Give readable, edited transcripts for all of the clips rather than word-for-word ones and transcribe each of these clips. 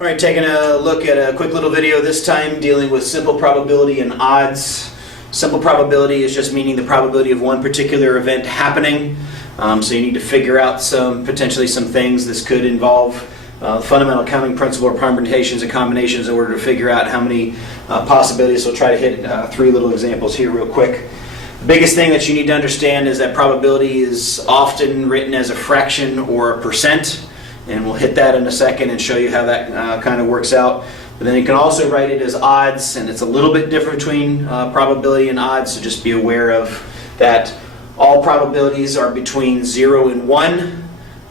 All right, taking a look at a quick little video, this time dealing with simple probability and odds. Simple probability is just meaning the probability of one particular event happening. So you need to figure out potentially some things. This could involve fundamental counting principle or permutations and combinations in order to figure out how many possibilities. So we'll try to hit three little examples here real quick. The biggest thing that you need to understand is that probability is often written as a fraction or a percent. And we'll hit that in a second and show you how that kind of works out. But then you can also write it as odds, and it's a little bit different between probability and odds, so just be aware of that. All probabilities are between 0 and 1.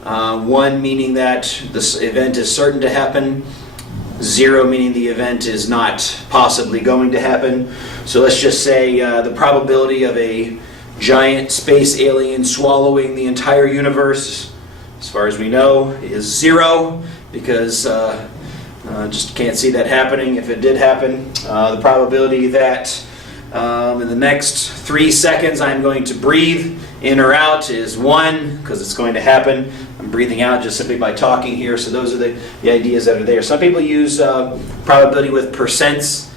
1 meaning that this event is certain to happen. 0 meaning the event is not possibly going to happen. So let's just say the probability of a giant space alien swallowing the entire universe, as far as we know, is 0, because just can't see that happening. If it did happen, the probability that in the next 3 seconds I'm going to breathe in or out is 1, because it's going to happen. I'm breathing out just simply by talking here, so those are the ideas that are there. Some people use probability with percents.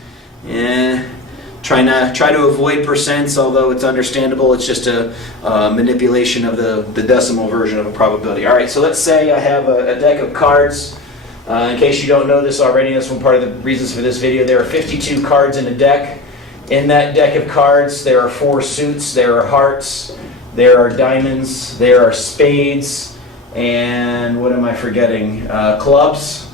Try to avoid percents, although it's understandable. It's just a manipulation of the decimal version of a probability. All right, so let's say I have a deck of cards. In case you don't know this already, that's one part of the reasons for this video. There are 52 cards in a deck. In that deck of cards, there are 4 suits, there are hearts, there are diamonds, there are spades, and what am I forgetting? Clubs.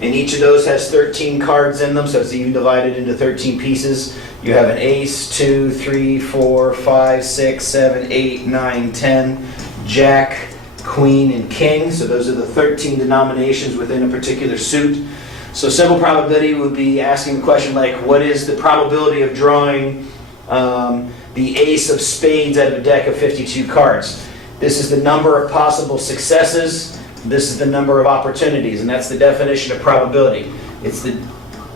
And each of those has 13 cards in them, so it's even divided into 13 pieces. You have an ace, 2, 3, 4, 5, 6, 7, 8, 9, 10, jack, queen, and king. So those are the 13 denominations within a particular suit. So simple probability would be asking the question like, what is the probability of drawing the ace of spades out of a deck of 52 cards? This is the number of possible successes. This is the number of opportunities, and that's the definition of probability. It's the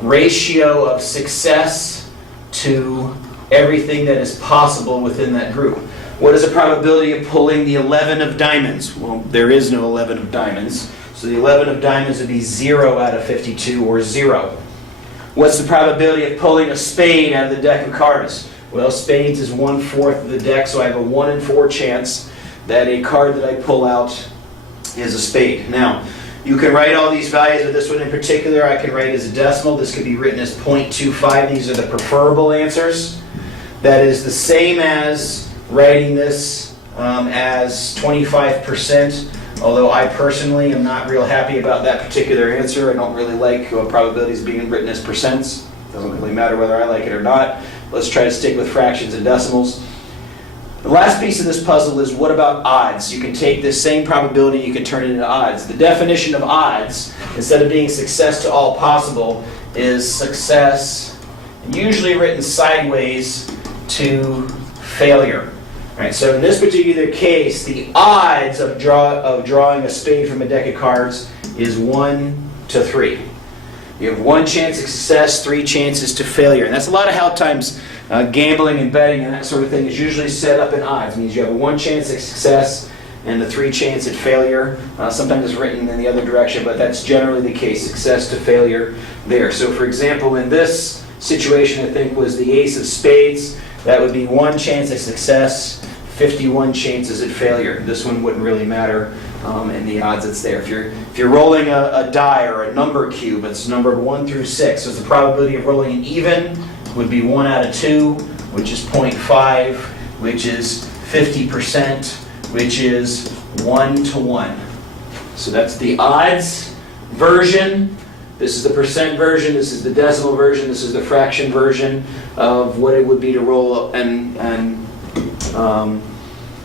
ratio of success to everything that is possible within that group. What is the probability of pulling the 11 of diamonds? Well, there is no 11 of diamonds. So the 11 of diamonds would be 0 out of 52, or 0. What's the probability of pulling a spade out of the deck of cards? Well, spades is 1/4 of the deck, so I have a 1 in 4 chance that a card that I pull out is a spade. Now, you can write all these values, but this one in particular I can write as a decimal. This could be written as 0.25. These are the preferable answers. That is the same as writing this as 25%, although I personally am not real happy about that particular answer. I don't really like probabilities being written as percents. It doesn't really matter whether I like it or not. Let's try to stick with fractions and decimals. The last piece of this puzzle is, what about odds? You can take this same probability, you can turn it into odds. The definition of odds, instead of being success to all possible, is success, usually written sideways, to failure. All right, so in this particular case, the odds of drawing a spade from a deck of cards is 1 to 3. You have 1 chance of success, 3 chances to failure. And that's a lot of how times gambling and betting and that sort of thing is usually set up in odds. It means you have a 1 chance of success and a 3 chance at failure. Sometimes it's written in the other direction, but that's generally the case, success to failure there. So for example, in this situation, I think was the ace of spades. That would be 1 chance of success, 51 chances at failure. This one wouldn't really matter in the odds that's there. If you're rolling a die or a number cube, it's numbered 1 through 6. So the probability of rolling an even would be 1 out of 2, which is 0.5, which is 50%, which is 1 to 1. So that's the odds version. This is the percent version. This is the decimal version. This is the fraction version of what it would be to roll an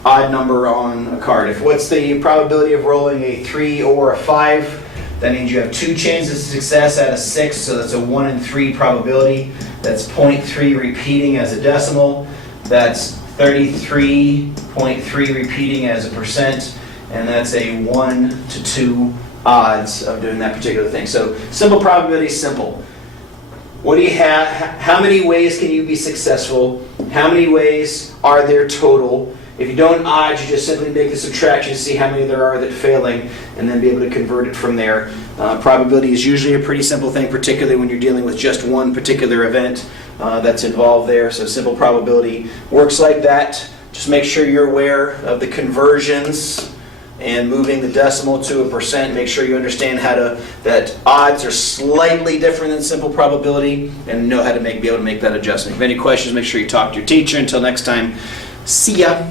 odd number on a card. What's the probability of rolling a 3 or a 5? That means you have 2 chances of success out of 6, so that's a 1 in 3 probability. That's 0.3 repeating as a decimal. That's 33.3 repeating as a percent, and that's a 1 to 2 odds of doing that particular thing. So simple probability is simple. What do you have? How many ways can you be successful? How many ways are there total? If you don't odds, you just simply make the subtraction, see how many there are that failing, and then be able to convert it from there. Probability is usually a pretty simple thing, particularly when you're dealing with just one particular event that's involved there. So simple probability works like that. Just make sure you're aware of the conversions and moving the decimal to a percent. Make sure you understand that odds are slightly different than simple probability, and know how to be able to make that adjustment. If you have any questions, make sure you talk to your teacher. Until next time, see ya.